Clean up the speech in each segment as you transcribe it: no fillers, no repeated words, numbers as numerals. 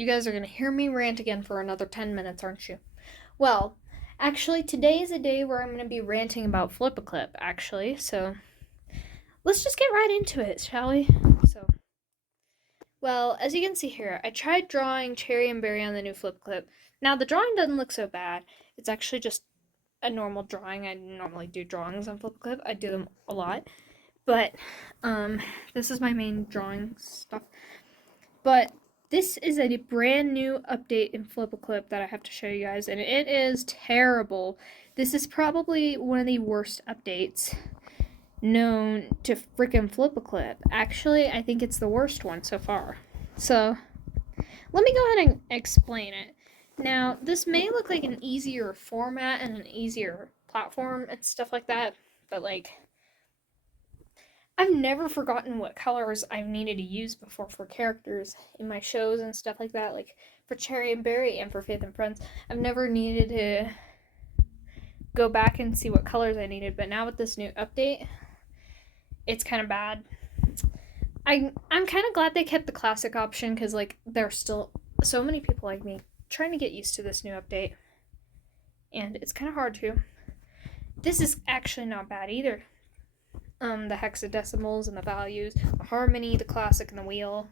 You guys are going to hear me rant again for another 10 minutes, aren't you? Well, actually, today is a day where I'm going to be ranting about Flipaclip, actually. So, let's just get right into it, shall we? Well, as you can see here, I tried drawing Cherry and Berry on the new Flipaclip. Now, the drawing doesn't look so bad. It's actually just a normal drawing. I normally do drawings on Flipaclip. I do them a lot. But, this is my main drawing stuff. But this is a brand new update in Flipaclip that I have to show you guys, and it is terrible. This is probably one of the worst updates known to freaking Flipaclip. Actually, I think it's the worst one so far. So, let me go ahead and explain it. Now, this may look like an easier format and an easier platform and stuff like that, but I've never forgotten what colors I've needed to use before for characters in my shows and stuff like that, like for Cherry and Berry and for Faith and Friends. I've never needed to go back and see what colors I needed, but now with this new update, it's kind of bad. I'm kind of glad they kept the classic option because there's still so many people like me trying to get used to this new update, and it's kind of hard to. This is actually not bad either. The hexadecimals and the values, the harmony, the classic, and the wheel.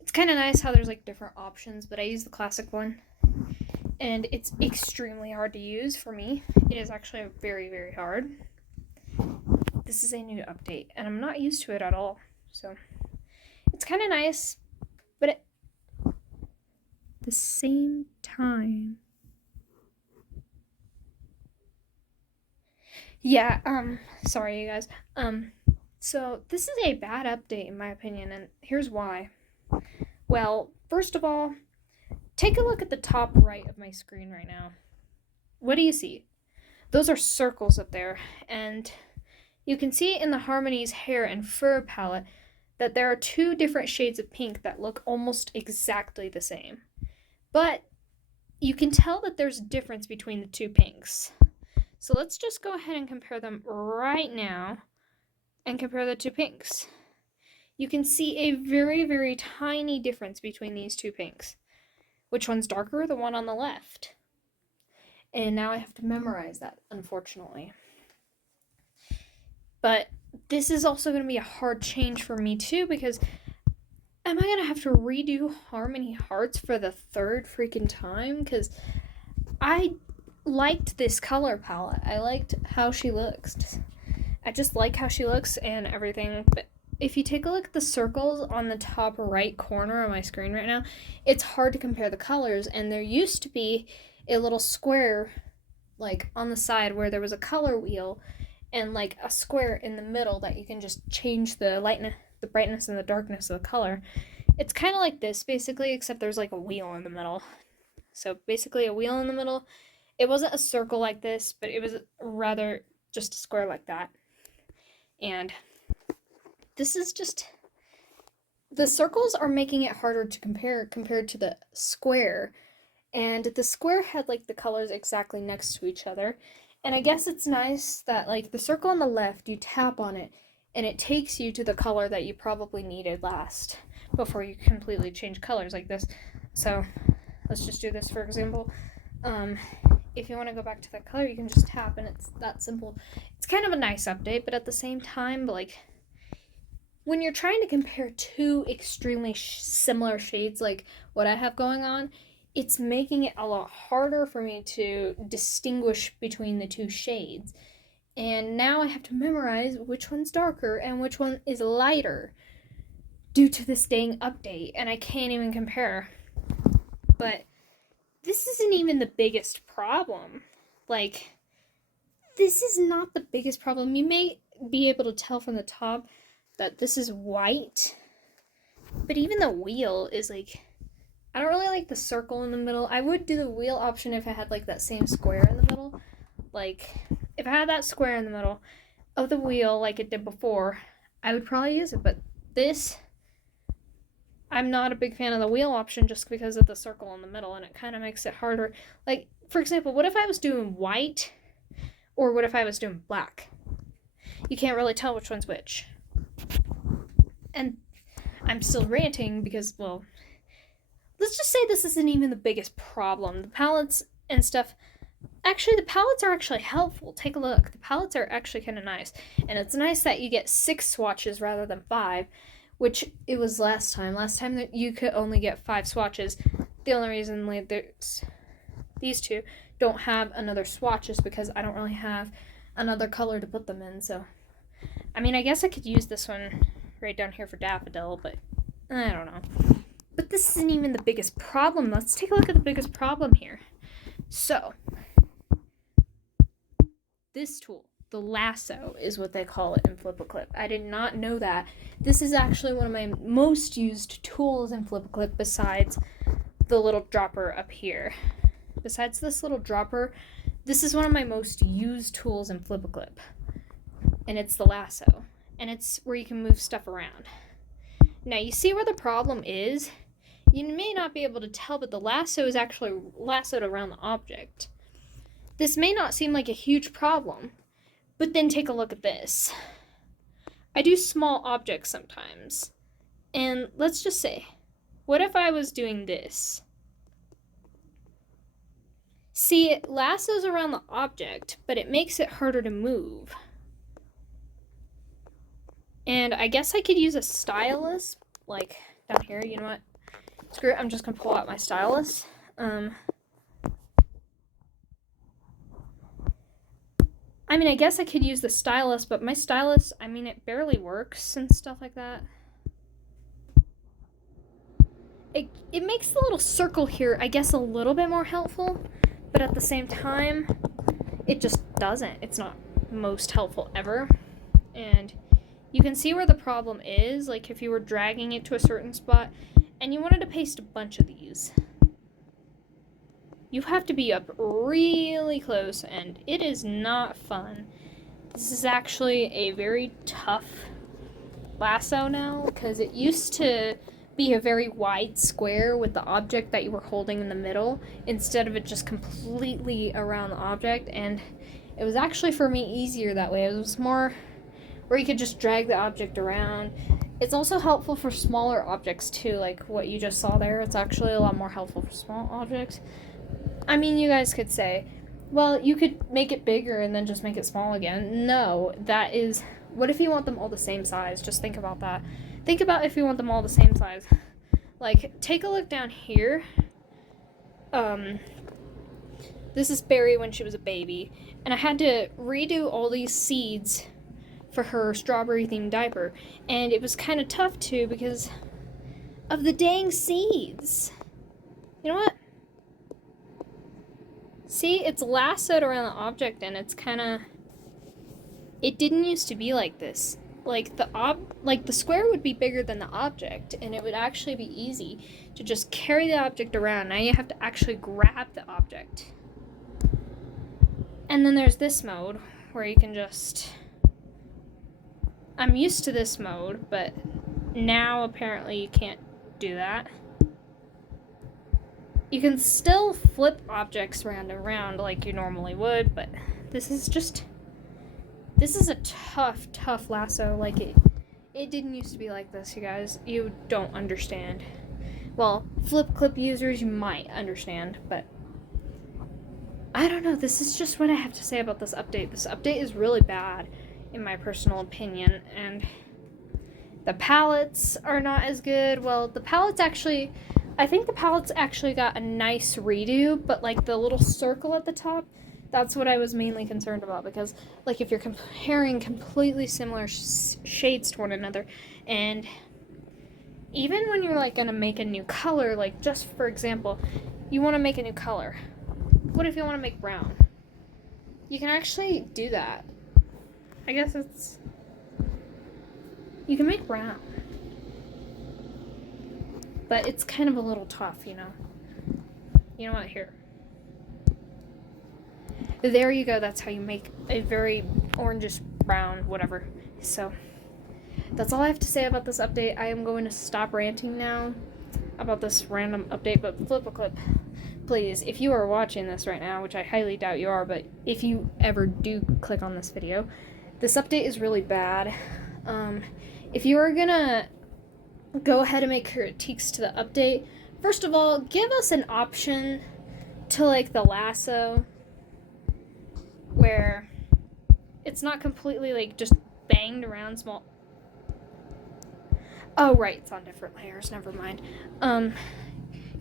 It's kind of nice how there's different options, but I use the classic one, and it's extremely hard to use for me. It is actually very, very hard. This is a new update, and I'm not used to it at all, so it's kind of nice, but at the same time, yeah, sorry you guys. So this is a bad update in my opinion, and here's why. Well, first of all, take a look at the top right of my screen right now. What do you see? Those are circles up there, and you can see in the Harmony's hair and fur palette that there are two different shades of pink that look almost exactly the same. But you can tell that there's a difference between the two pinks. So let's just go ahead and compare them right now and compare the two pinks. You can see a very, very tiny difference between these two pinks. Which one's darker? The one on the left. And now I have to memorize that, unfortunately. But this is also going to be a hard change for me too, because am I going to have to redo Harmony Hearts for the third freaking time? Because I liked this color palette. I liked how she looks. I just like how she looks and everything. But if you take a look at the circles on the top right corner of my screen right now, it's hard to compare the colors. And there used to be a little square on the side where there was a color wheel and a square in the middle that you can just change the lightness, the brightness, and the darkness of the color. It's kind of like this basically, except there's a wheel in the middle. So basically a wheel in the middle. It wasn't a circle like this, but it was rather just a square like that. And this is just, the circles are making it harder to compare compared to the square. And the square had the colors exactly next to each other. And I guess it's nice that the circle on the left, you tap on it and it takes you to the color that you probably needed last before you completely change colors like this. So let's just do this for example. If you want to go back to that color, you can just tap, and it's that simple. It's kind of a nice update, but at the same time, when you're trying to compare two extremely similar shades like what I have going on, it's making it a lot harder for me to distinguish between the two shades. And now I have to memorize which one's darker and which one is lighter due to this dang update, and I can't even compare. But this isn't even the biggest problem. This is not the biggest problem. You may be able to tell from the top that this is white, but even the wheel is I don't really like the circle in the middle. I would do the wheel option if I had that same square in the middle. If I had that square in the middle of the wheel like it did before, I would probably use it, but this, I'm not a big fan of the wheel option just because of the circle in the middle, and it kind of makes it harder. For example, what if I was doing white, or what if I was doing black? You can't really tell which one's which. And I'm still ranting because, well, let's just say this isn't even the biggest problem. The palettes and stuff, actually, the palettes are actually helpful. Take a look. The palettes are actually kind of nice. And it's nice that you get 6 swatches rather than 5, which it was last time. Last time that you could only get 5 swatches. The only reason there's these two don't have another swatch is because I don't really have another color to put them in. So, I mean, I guess I could use this one right down here for Daffodil, but I don't know. But this isn't even the biggest problem. Let's take a look at the biggest problem here. So, this tool, the lasso, is what they call it in Flipaclip. I did not know that. This is actually one of my most used tools in Flipaclip besides the little dropper up here. Besides this little dropper, this is one of my most used tools in Flipaclip. And it's the lasso. And it's where you can move stuff around. Now, you see where the problem is? You may not be able to tell, but the lasso is actually lassoed around the object. This may not seem like a huge problem, but then take a look at this. I do small objects sometimes. And let's just say, what if I was doing this? See, it lassos around the object, but it makes it harder to move. And I guess I could use a stylus, like down here, you know what? Screw it, I'm just gonna pull out my stylus. I mean, I guess I could use the stylus, but my stylus, I mean, it barely works and stuff like that. It makes the little circle here, I guess, a little bit more helpful, but at the same time, it just doesn't. It's not most helpful ever. And you can see where the problem is, like if you were dragging it to a certain spot and you wanted to paste a bunch of these. You have to be up really close, and it is not fun. This is actually a very tough lasso now, because it used to be a very wide square with the object that you were holding in the middle, instead of it just completely around the object, and it was actually, for me, easier that way. It was more where you could just drag the object around. It's also helpful for smaller objects too, like what you just saw there. It's actually a lot more helpful for small objects. I mean, you guys could say, well, you could make it bigger and then just make it small again. No, that is, what if you want them all the same size? Just think about that. Think about if you want them all the same size. Like, take a look down here. This is Berry when she was a baby, and I had to redo all these seeds for her strawberry themed diaper, and it was kind of tough too because of the dang seeds. You know what? See, it's lassoed around the object, and it's kind of, it didn't used to be like this. Like the square would be bigger than the object, and it would actually be easy to just carry the object around. Now you have to actually grab the object. And then there's this mode where you can just, I'm used to this mode, but now apparently you can't do that. You can still flip objects around and around like you normally would, but this is a tough lasso. Like, it didn't used to be like this, you guys. You don't understand. Well, Flipaclip users, you might understand, but I don't know. This is just what I have to say about this update. This update is really bad, in my personal opinion, and the palettes are not as good. Well, the palettes actually, I think the palettes actually got a nice redo, but like the little circle at the top, that's what I was mainly concerned about, because like if you're comparing completely similar shades to one another, and even when you're like gonna make a new color, like just for example, you want to make a new color. What if you want to make brown? You can actually do that. I guess you can make brown, but it's kind of a little tough, you know. You know what? Here. There you go. That's how you make a very orangish brown, whatever. So that's all I have to say about this update. I am going to stop ranting now about this random update, but Flipaclip, please, if you are watching this right now, which I highly doubt you are, but if you ever do click on this video, this update is really bad. If you are gonna go ahead and make critiques to the update, First of all, give us an option to like the lasso where it's not completely like just banged around small. Oh, right, it's on different layers. Never mind.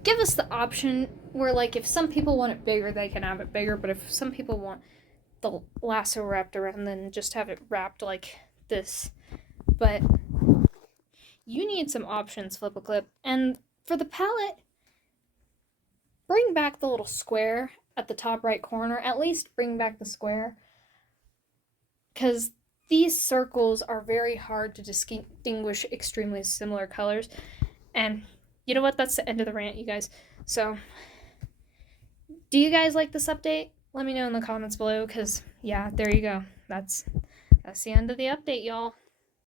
Give us the option where, like, if some people want it bigger, they can have it bigger. But if some people want the lasso wrapped around, then just have it wrapped like this. But you need some options, Flipaclip. And for the palette, bring back the little square at the top right corner. At least bring back the square. Because these circles are very hard to distinguish extremely similar colors. And you know what? That's the end of the rant, you guys. So, do you guys like this update? Let me know in the comments below, because, yeah, there you go. That's the end of the update, y'all.